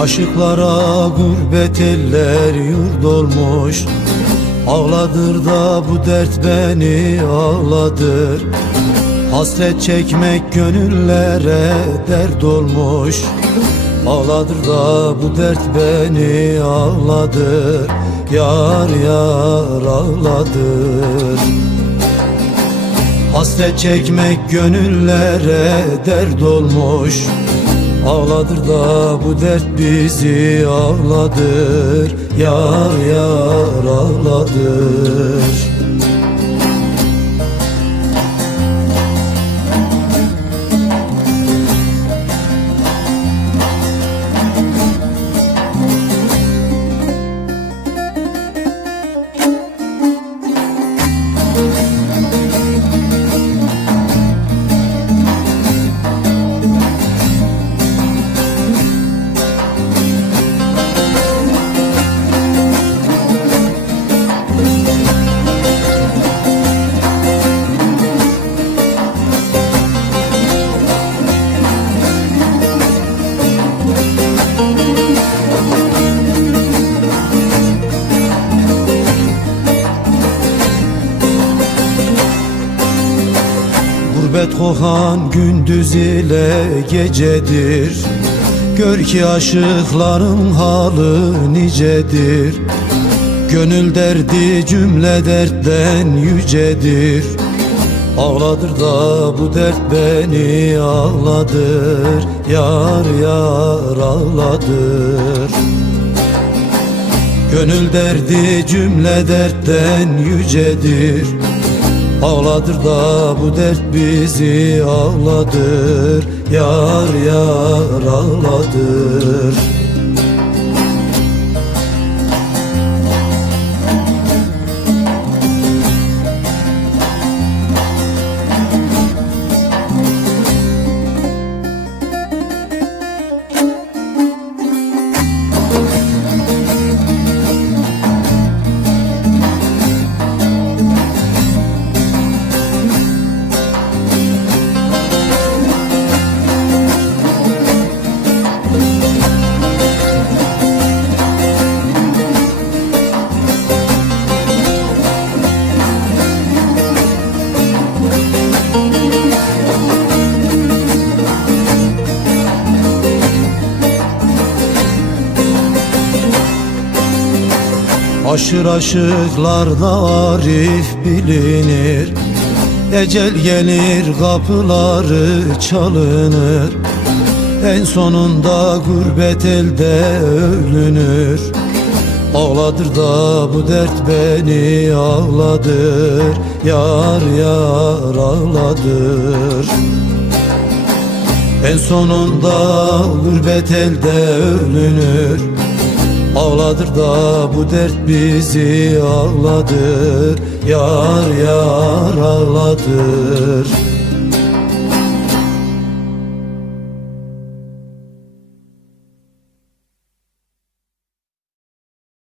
Aşıklara gurbet eller yurt olmuş Ağladır da bu dert beni ağladır. Hasret çekmek gönüllere dert olmuş. Ağladır da bu dert beni ağladır. Yar yar ağladır. Hasret çekmek gönüllere dert olmuş Ağladır da bu dert bizi ağladır. Yar yar ağladır Gurbet kokan gündüz ile gecedir. Gör ki aşıkların halı nicedir. Gönül derdi cümle dertten yücedir. Ağladır da bu dert beni ağladır. Yar yar ağladır. Gönül derdi cümle dertten yücedir Ağladır da bu dert bizi ağladır. Yar yar ağladır Aşır aşıklarda arif bilinir. Ecel gelir kapıları çalınır. En sonunda gurbet elde ölünür Ağladır da bu dert beni ağladır. Yar yar ağladır. En sonunda gurbet elde ölünür Ağladır da bu dert bizi ağladır. Yar yar ağladır